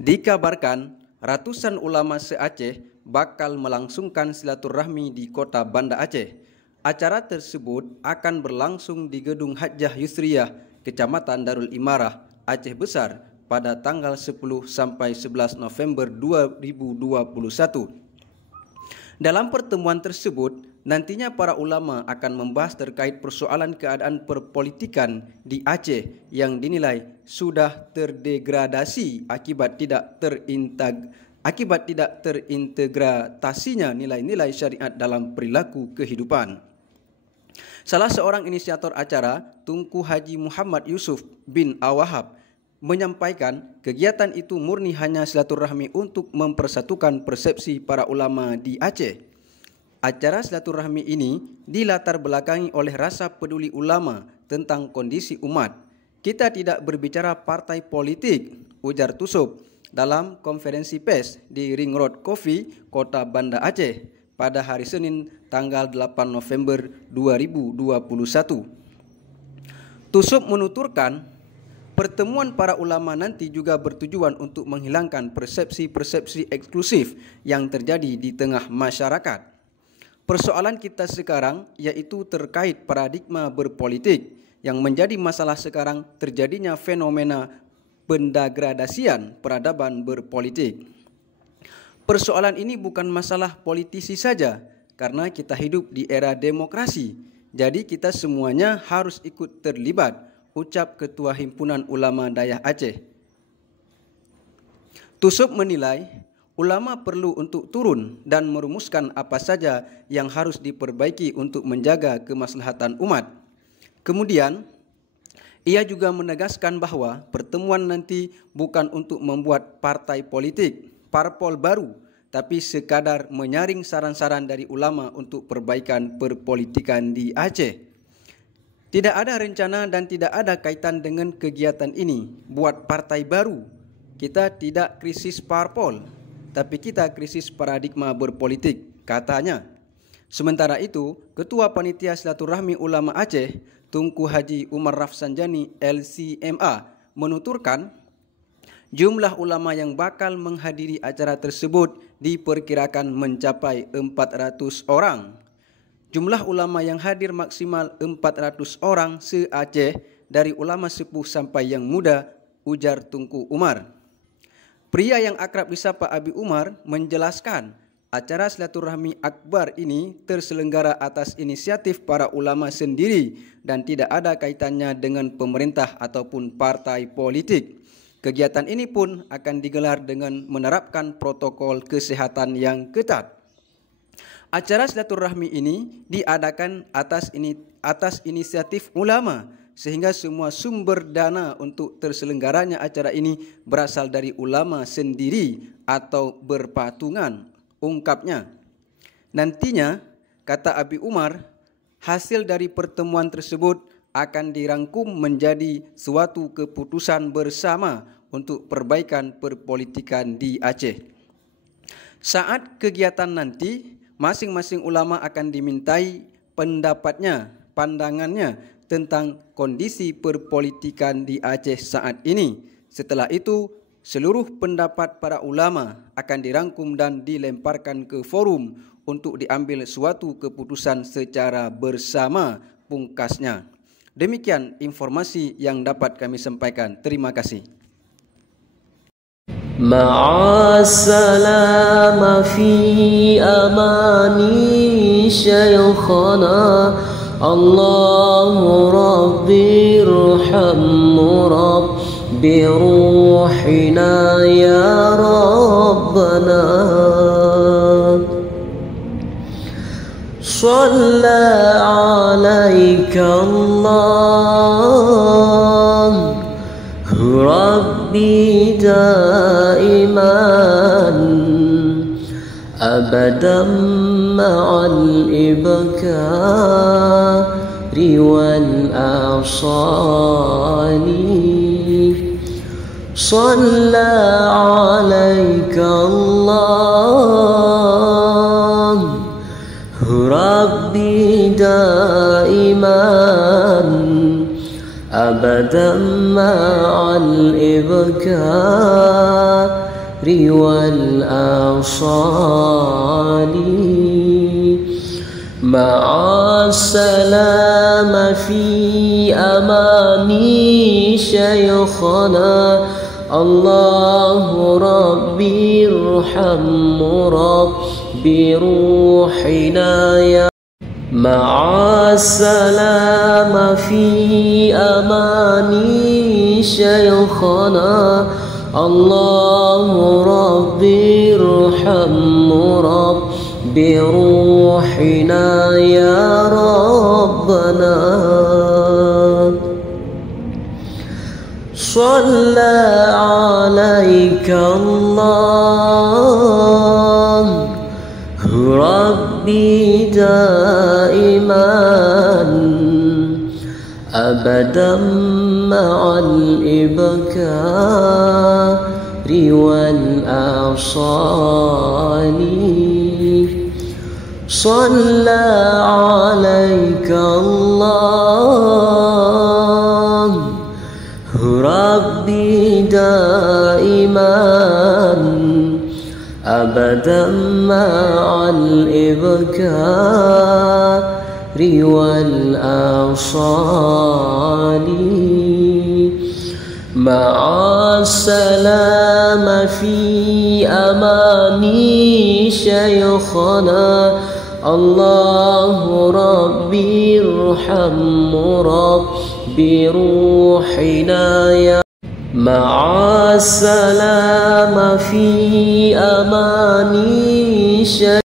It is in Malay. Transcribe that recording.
Dikabarkan ratusan ulama se-Aceh bakal melangsungkan silaturahmi di kota Banda Aceh. Acara tersebut akan berlangsung di Gedung Hajjah Yusriyah, Kecamatan Darul Imarah, Aceh Besar pada tanggal 10 sampai 11 November 2021. Dalam pertemuan tersebut, nantinya para ulama akan membahas terkait persoalan keadaan perpolitikan di Aceh yang dinilai sudah terdegradasi akibat tidak terintegratasinya nilai-nilai syariat dalam perilaku kehidupan. Salah seorang inisiator acara, Tunku Haji Muhammad Yusuf bin Awahab, menyampaikan kegiatan itu murni hanya silaturahmi untuk mempersatukan persepsi para ulama di Aceh. Acara silaturahmi ini dilatar belakangi oleh rasa peduli ulama tentang kondisi umat. Kita tidak berbicara partai politik, ujar Tusub dalam konferensi pers di Ring Road Coffee, Kota Banda Aceh pada hari Senin tanggal 8 November 2021. Tusub menuturkan, pertemuan para ulama nanti juga bertujuan untuk menghilangkan persepsi-persepsi eksklusif yang terjadi di tengah masyarakat. Persoalan kita sekarang yaitu terkait paradigma berpolitik yang menjadi masalah sekarang terjadinya fenomena pendegradasian peradaban berpolitik. Persoalan ini bukan masalah politisi saja karena kita hidup di era demokrasi. Jadi kita semuanya harus ikut terlibat, ucap Ketua Himpunan Ulama Dayah Aceh. Tusub menilai ulama perlu untuk turun dan merumuskan apa saja yang harus diperbaiki untuk menjaga kemaslahatan umat. Kemudian, ia juga menegaskan bahwa pertemuan nanti bukan untuk membuat partai politik, parpol baru, tapi sekadar menyaring saran-saran dari ulama untuk perbaikan perpolitikan di Aceh. Tidak ada rencana dan tidak ada kaitan dengan kegiatan ini buat partai baru. Kita tidak krisis parpol, tapi kita krisis paradigma berpolitik, katanya. Sementara itu, Ketua Panitia Silaturahmi Ulama Aceh, Tunku Haji Umar Rafsanjani LCMA, menuturkan jumlah ulama yang bakal menghadiri acara tersebut diperkirakan mencapai 400 orang. Jumlah ulama yang hadir maksimal 400 orang se-Aceh dari ulama sepuh sampai yang muda, ujar Tunku Umar. Pria yang akrab disapa Abi Umar menjelaskan acara silaturahmi akbar ini terselenggara atas inisiatif para ulama sendiri dan tidak ada kaitannya dengan pemerintah ataupun partai politik. Kegiatan ini pun akan digelar dengan menerapkan protokol kesehatan yang ketat. Acara silaturahmi ini diadakan atas inisiatif ulama, sehingga semua sumber dana untuk terselenggaranya acara ini berasal dari ulama sendiri atau berpatungan, ungkapnya. Nantinya, kata Abi Umar, hasil dari pertemuan tersebut akan dirangkum menjadi suatu keputusan bersama untuk perbaikan perpolitikan di Aceh. Saat kegiatan nanti, masing-masing ulama akan dimintai pendapatnya, pandangannya tentang kondisi perpolitikan di Aceh saat ini. Setelah itu, seluruh pendapat para ulama akan dirangkum dan dilemparkan ke forum untuk diambil suatu keputusan secara bersama, pungkasnya. Demikian informasi yang dapat kami sampaikan. Terima kasih. Ma'assalam fi amani syaykhanaa Allahu Rabbi irhamhu Rabbi ruhina ya Rabbana Shalla alaika Allah Rabbi daiman abadan ma'al ibkari wal asali Shalla alaika Allah Rabbi daiman أبدا مع الإبكار والآصال مع السلام في أماني شيخنا الله ربي ارحم ربي روحنا يا مع السلام في أماني شيخنا الله ربي ارحم ربي روحنا يا ربنا صلى عليك الله ربي دائما أبدا مع الإبكار والآصال صلى عليك الله ربي دائما أبدا مع الإبكار والآصال مع السلام في أماني شيخنا الله ربي ارحم ربي روحنا يا مع السلام في أماني